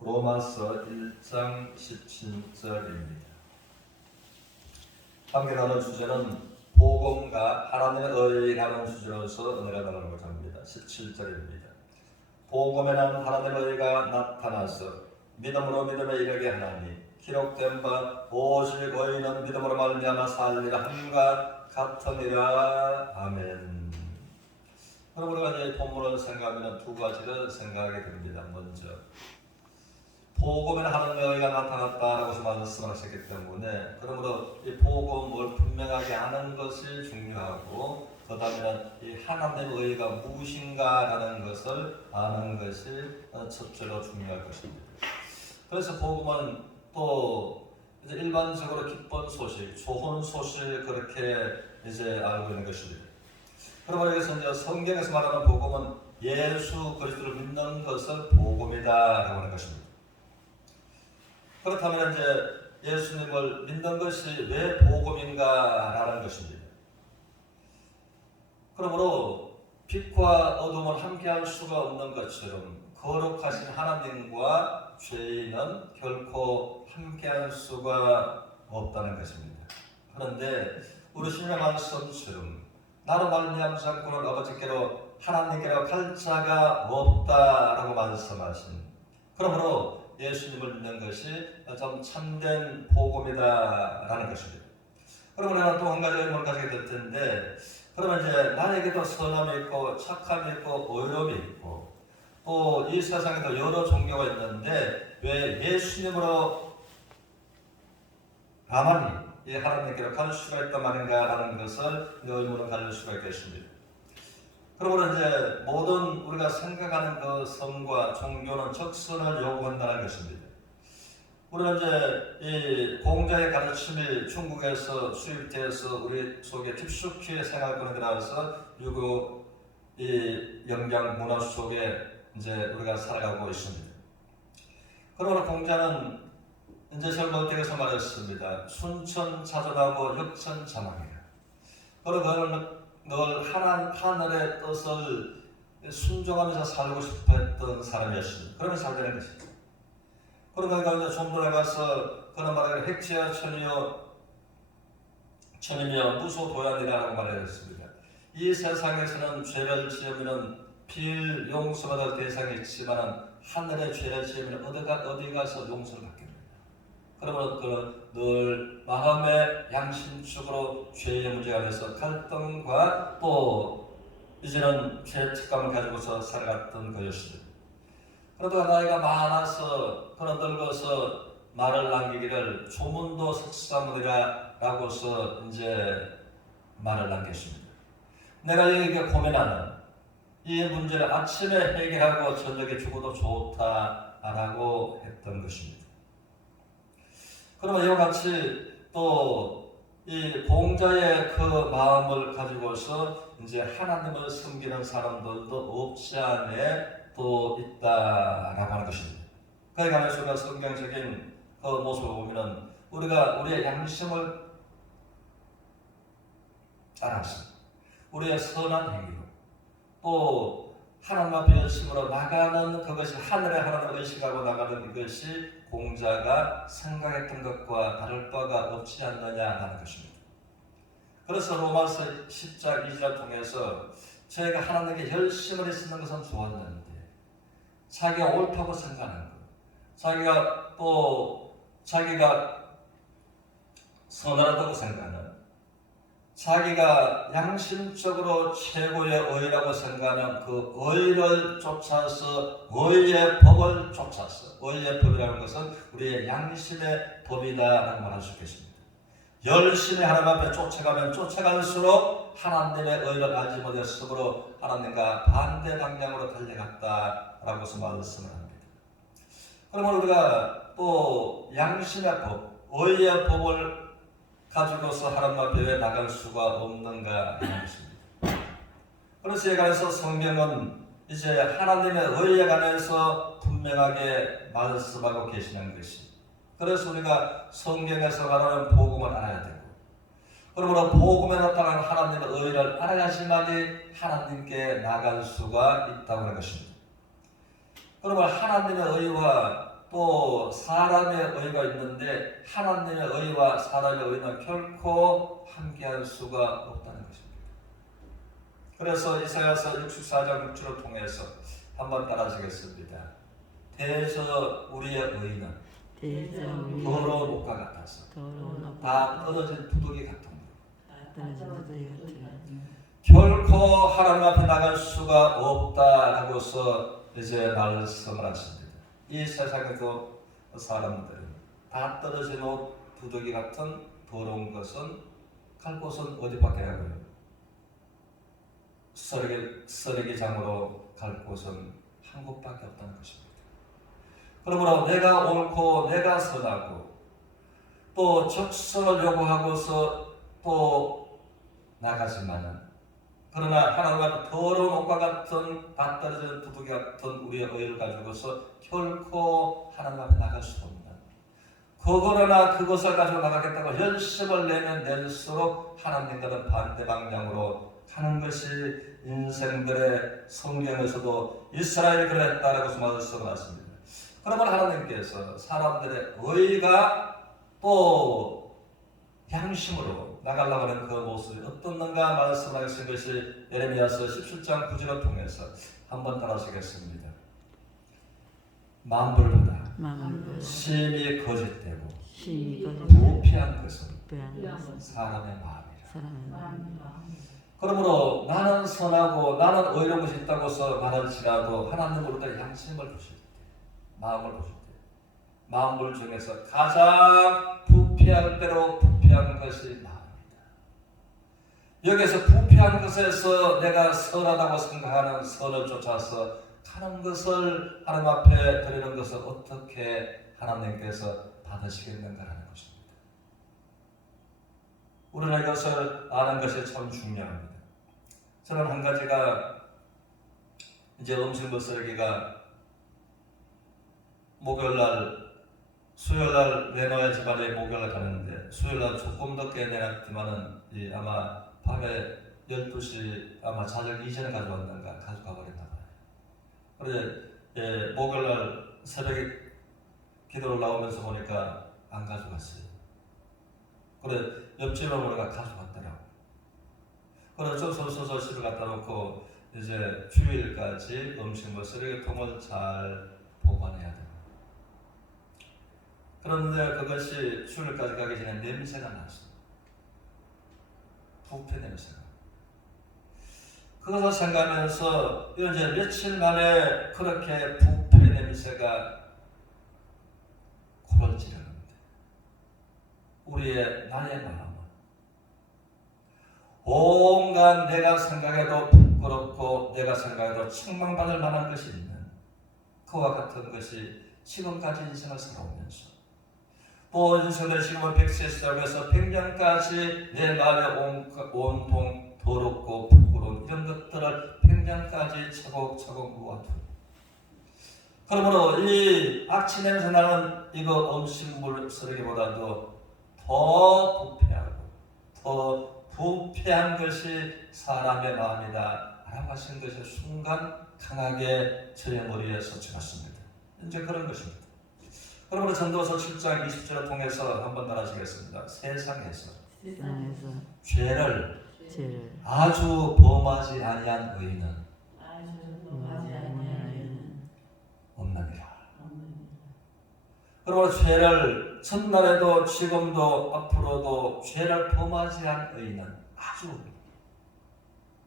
로마서 1장 17절입니다. 함께 나눌 주제는 복음과 하나님의 의라는 주제로서 은혜가 나누고자 합니다. 17절입니다. 복음에는 하나님의 의가 나타나서 믿음으로 믿음에 이르게 하나니 기록된 바 오직 의인은 믿음으로 말미암아 살리라 함과 같으니라. 아멘. 그럼 우리가 이 본문을 생각하면 두 가지를 생각하게 됩니다. 먼저 복음에는 하나님의 의가 나타났다라고 말씀하셨기 때문에 그러므로 이 복음을 분명하게 아는 것이 중요하고 그 다음에는 이 하나님의 의가 무엇인가라는 것을 아는 것이 첫째로 중요할 것입니다. 그래서 복음은 또 이제 일반적으로 기쁜 소식, 좋은 소식 그렇게 이제 알고 있는 것입니다. 그러므로 여기서 이제 성경에서 말하는 복음은 예수 그리스도를 믿는 것을 복음이다라고 하는 것입니다. 그렇다면 이제 예수님을 믿는 것이 왜 복음인가라는 것입니다. 그러므로 빛과 어둠은 함께할 수가 없는 것처럼 거룩하신 하나님과 죄인은 결코 함께할 수가 없다는 것입니다. 그런데 우리 신의 말씀처럼 나로 말미암지 않고는 아버지께로 하나님께로 갈 자가 없다라고 말씀하신, 그러므로 예수님을 믿는 것이 좀 참된 복음이다라는 것입니다. 그러면 또 한 가지 의문을 가지게 될 텐데, 그러면 이제 나에게도 선함이 있고 착함이 있고 의로움이 있고 또 이 세상에도 여러 종교가 있는데 왜 예수님으로 가만히 이 하나님께로 갈 수가 있단 말인가라는 것을 의문을 가질 수가 있겠습니다. 그러므로 이제 모든 우리가 생각하는 그 성과 종교는 적선을 요구한다는 것입니다. 우리는 이제 이 공자의 가르침이 중국에서 수입되어서 우리 속에 깊숙이 생활권에 들어와서 유교 이 영장 문화 속에 이제 우리가 살아가고 있습니다. 그러나 공자는 이제 설법tex에서 말했습니다. 순천자전하고 역천자망이라. 그러나 늘 하늘의 뜻을 순종하면서 살고 싶어 했던 사람이었습니다. 그러면 잘 되는 것입니다. 그러니까 이제 좀 더 나가서 그는 말하기를 핵지하 천이며 무소도ян이라고 말했습니다. 이 세상에서는 죄를 지으면 빌 용서받을 대상이 있지만 하늘의 죄를 지으면 어디 가서 용서를 받게 됩니다. 그러면 그는 늘 마음의 양심적으로 죄의 문제가 돼서 갈등과 또 이제는 죄책감을 가지고서 살아갔던 것이었습니다. 그러다가 나이가 많아서 그는 늙어서 말을 남기기를 조문도 석사무리라고서 이제 말을 남겼습니다. 내가 여기에 고민하는 이 문제를 아침에 해결하고 저녁에 죽어도 좋다라고 했던 것입니다. 그러면 이와 같이 또 이 공자의 그 마음을 가지고서 이제 하나님을 섬기는 사람들도 없지 않아 또 있다라고 하는 것입니다. 그에 관해서 우리가 성경적인 그 모습을 보면은 우리가 우리의 양심을 따라서 우리의 선한 행위로 또 하나님 앞에 열심으로 나가는 그것이 하늘의 하나님을 의식하고 나가는 이것이 공자가 생각했던 것과 다를 바가 없지 않느냐라는 것입니다. 그래서 로마서 10장 2절을 통해서 저희가 하나님께 열심을 쓰는 것은 좋았는데 자기가 옳다고 생각하는 것, 자기가 선하다고 생각하는, 자기가 양심적으로 최고의 의라고 생각하는 그 의를 쫓아서 의의 법을 쫓아서, 의의 법이라는 것은 우리의 양심의 법이다라고 말할 수 있겠습니다. 열심히 하나님 앞에 쫓아가면 쫓아갈수록 하나님의 의를 알지 못했으므로 하나님과 반대 방향으로 달려갔다라고 해서 말씀을 합니다. 그러면 우리가 또 양심의 법, 의의 법을 가지고서 하나님 앞에 나갈 수가 없는가 하는 것입니다. 그래서 이에 관해서 성경은 이제 하나님의 의에 관해서 분명하게 말씀하고 계시는 것이, 그래서 우리가 성경에서 말하는 복음을 알아야 되고, 그러므로 복음에 나타나는 하나님의 의를 알아야지만이 하나님께 나갈 수가 있다고 하는 것입니다. 그러면 하나님의 의와 또 사람의 의가 있는데 하나님의 의와 사람의 의는 결코 함께할 수가 없다는 것입니다. 그래서 이사야서 64장 6절을 통해서 한번 따라하시겠습니다. 대저 우리의 의는 더러운 옷과 같아서 다 떨어진 부득이 같은 결코 하나님 앞에 나갈 수가 없다 하고서 이제 말씀을 하십니다. 이 세상에도 사람들은 다 떨어진 옷 부득이 같은 더러운 것은 갈 곳은 어디밖에 하고요? 쓰레기장으로 갈 곳은 한 곳밖에 없다는 것입니다. 그러므로 내가 옳고 내가 선하고 또 적성을 요구하고서 또 나가지만은 그러나 하나님 앞에 더러운 옷과 같은 다 떨어진 부득이 같은 우리의 의를 가지고서 결코 하나님 앞에 나갈 수 없는 그러나 그것을 가지고 나가겠다고 열심을 내면 낼수록 하나님과는 반대 방향으로 가는 것이 인생들의 성경에서도 이스라엘이 그랬다라고 말씀을 하십니다. 그러면 하나님께서 사람들의 의가 또 양심으로 나가려고 하는 그 모습이 어떻는가 말씀하신 것이 예레미야서 17장 9절을 통해서 한번 따라하시겠습니다. 만불보다 심히 거짓되고 부패한 것은 사람의 마음이라. 그러므로 나는 선하고 나는 의로운 것이 있다고 해서 말할지라도 하나님으로부터 양심을 보실 때, 마음을 보실 때 마음을 중에서 가장 부패할 대로 부패한 것이 마음이다. 여기서 부패한 것에서 내가 선하다고 생각하는 선을 쫓아서 하는 것을 하나님 앞에 드리는 것을 어떻게 하나님께서 받으시겠는가 하는 것입니다. 우리는 이것을 아는 것이 참 중요합니다. 저는 한 가지가 이제 음식물 쓰레기가 목요일날 수요일날 내놔야 집안에 목요일날 가는데 수요일날 조금 더 깨내놨지만은 아마 밤에 12시 아마 자정 이전에 가져왔는가 가져가 버렸나 봐요. 그런데 목요일날 새벽에 기도를 나오면서 보니까 안 가져갔어요. 그래 옆집에 보니까 가져갔더라고. 그래 좀 소소소시를 갖다 놓고 이제 주일까지 음식물 쓰레기통을 잘 보관해야 돼요. 그런데 그것이 주일까지 가기 전에 냄새가 났어요. 부패 냄새가. 그것을 생각하면서 이제 며칠 만에 그렇게 부패 냄새가 코를 찌르는데 우리의 나의 마음은 온갖 내가 생각해도 부끄럽고 내가 생각해도 책망받을 만한 것이 있는 그와 같은 것이 지금까지 인생을 살아오면서 또 인생을 지금은 100세에 시작해서 100년까지 내 마음에 온통 더럽고 부끄러운 이런 것들을 100년까지 차곡차곡 모아두고 그러므로 이 악취 냄새 나는 이거 음식물 쓰레기보다도 더 부패하고 더 부패한 것이 사람의 마음이다 라고 하신 것이 순간 강하게 저의 머리에 서치갔습니다. 이제 그런 것입니다. 그러므로 전도서 7장 20절을 통해서 한번 말하시겠습니다. 세상에서 죄를 아주 범하지 아니한 의인은 없느니라. 그러므로 죄를 첫날에도 지금도 앞으로도 죄를 범하지 않은 의인은 아주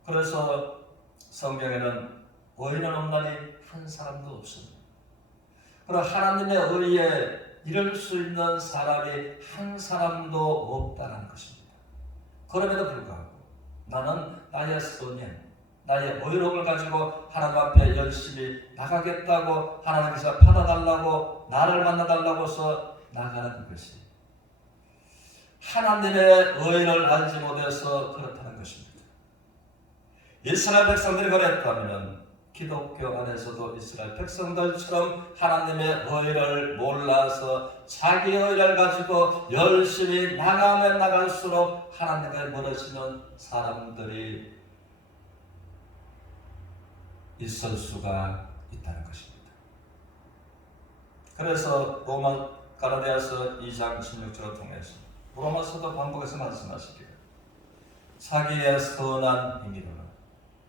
그래서 성경에는 의인은 없나니 한 사람도 없습니다. 그러나 하나님의 의에 이룰 수 있는 사람이 한 사람도 없다는 것입니다. 그럼에도 불구하고 나는 나의 선행, 나의 의로움을 가지고 하나님 앞에 열심히 나가겠다고 하나님께서 받아달라고 나를 만나달라고 해서 나가는 것이 하나님의 의를 알지 못해서 그렇다는 것입니다. 이스라엘 백성들이 그랬다면 기독교 안에서도 이스라엘 백성들처럼 하나님의 의를 몰라서 자기 의를 가지고 열심히 나가면 나갈수록 하나님과 멀어지는 사람들이 있을 수가 있다는 것입니다. 그래서 가라디아서 2장 16절을 통해서 로마서도 반복해서 말씀하시기를 자기의 선한 행위로는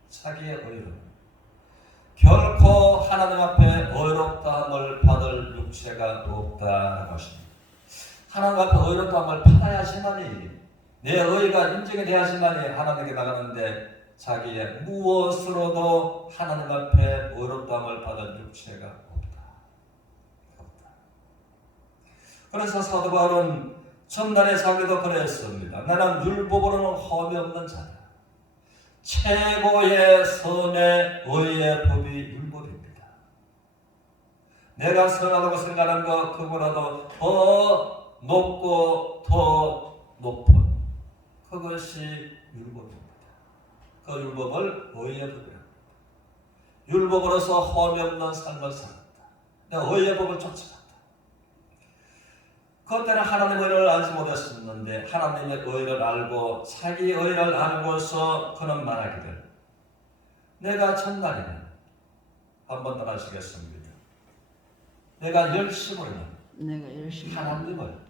자기의 의로는 결코 하나님 앞에 의롭다함을 받을 육체가 없다라고 하십니다. 하나님 앞에 의롭다함을 받아야지만이 내 의가 인정이 돼야지만이 하나님께 나가는데 자기의 무엇으로도 하나님 앞에 의롭다함을 받을 육체가 없다. 그래서 사도 바울은 전날에 자기도 그랬습니다. 나는 율법으로는 험이 없는 자다. 최고의 선의 의의 법이 율법입니다. 내가 선하다고 생각하는 것 그보다도 더 높고 더 높은 그것이 율법입니다. 그 율법을 의의 법이라고 합니다. 율법으로서 험이 없는 삶을 살았다. 내가 의의 법을 쫓아갔다. 그때는 하나님의 의를 알지 못했었는데 하나님의 의를 알고 자기 의를 알고서 그는 말하기를 내가 첫날에는 한번 더 하시겠습니다. 내가 열심으로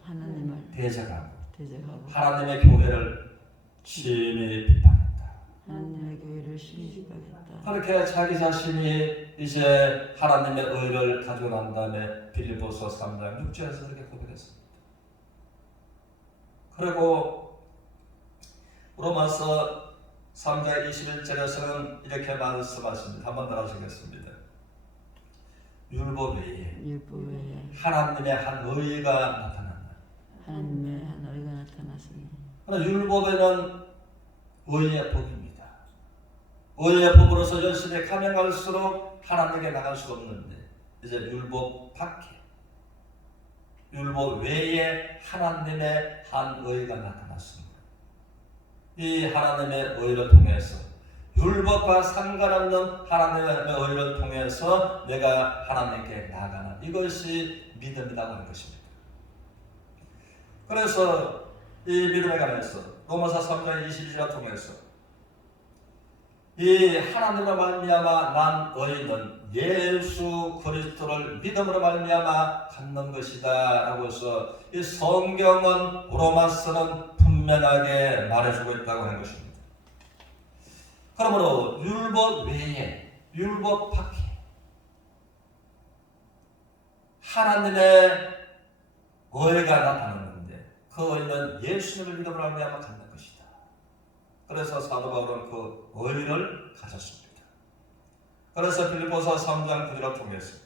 하나님을 대적하고 하나님의 교회를 심히 비판했다. 하나님의 교회를 심히 비판했다. 그렇게 자기 자신이 이제 하나님의 의를 가지고 난 다음에 빌립보서 3장 6절에서 그렇게 고백했습니다. 그리고 로마서 3장 21절에서는 이렇게 말씀하십니다. 한번 더 하시겠습니다. 율법 외에 하나님의 한 의가 나타난다. 하나님의 한 의가 나타났으니 그러나 율법에는 의의 법입니다. 의의 법으로서 열심히 가면 갈수록 하나님께 나갈 수 없는데 이제 율법 밖에 율법 외에 하나님의 한 의가 나타났습니다. 이 하나님의 의를 통해서 율법과 상관없는 하나님의 의를 통해서 내가 하나님께 나아가는 이것이 믿음이라고 하는 것입니다. 그래서 이 믿음에 관해서 로마서 3장 22절을 통해서 이 하나님으로 말미암아 난 의는 예수 그리스도를 믿음으로 말미암아 갖는 것이다 라고 해서 이 성경은 로마서는 분명하게 말해주고 있다고 하는 것입니다. 그러므로 율법 외에 율법 밖에 하나님의 의가 나타나는데 그 의는 예수님을 믿음으로 말미암아 갖는 것이다. 그래서 사도 바울은 그 의를 가졌습니다. 그래서 빌립보서 3장 9절을 통해서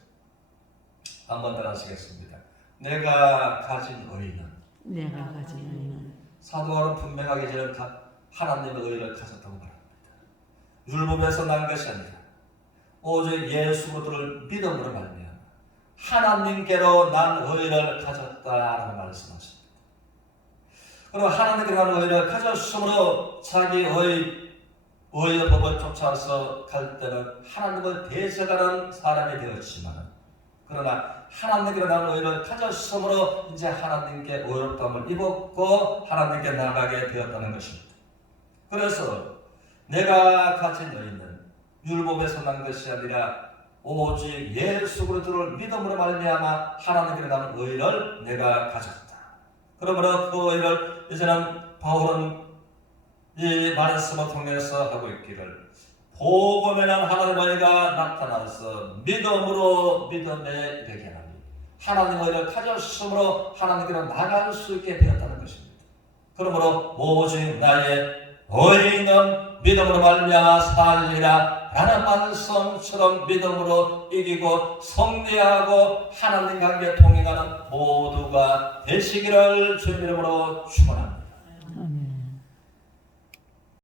한번 더 하시겠습니다. 내가 가진 의는 사도 바울은 분명하게 저는 하나님의 의를 가졌다고 말합니다. 율법에서 난 것이 아니라 오직 예수 그리스도를 믿음으로 말미암아 하나님께로 난 의를 가졌다라고 말씀하십니다. 그리고 하나님께로 난 의를 가졌으므로 자기 의의 법을 쫓아서 갈 때는 하나님을 대적하는 사람이 되었지만 그러나 하나님께로 난 의를 가졌으므로 이제 하나님께 의롭다함을 입었고 하나님께 나가게 되었다는 것입니다. 그래서 내가 가진 의는 율법에서 난 것이 아니라 오직 예수 그리스도를 믿음으로 말미암아 하나님께로 나는 의를 내가 가졌다. 그러므로 그 의를 이제는 바울은 이 말씀을 통해서 하고 있기를 복음에는 하나님의 의가 나타나서 믿음으로 믿음에 이르게 하나니 하나님의 의를 가졌으므로 하나님께로 나갈 수 있게 되었다는 것입니다. 그러므로 오직 나의 의인은 믿음으로 말미암아 살리라 라는 말씀처럼 믿음으로 이기고 승리하고 하나님과 함께 동행하는 모두가 되시기를 주님 이름으로 축원합니다.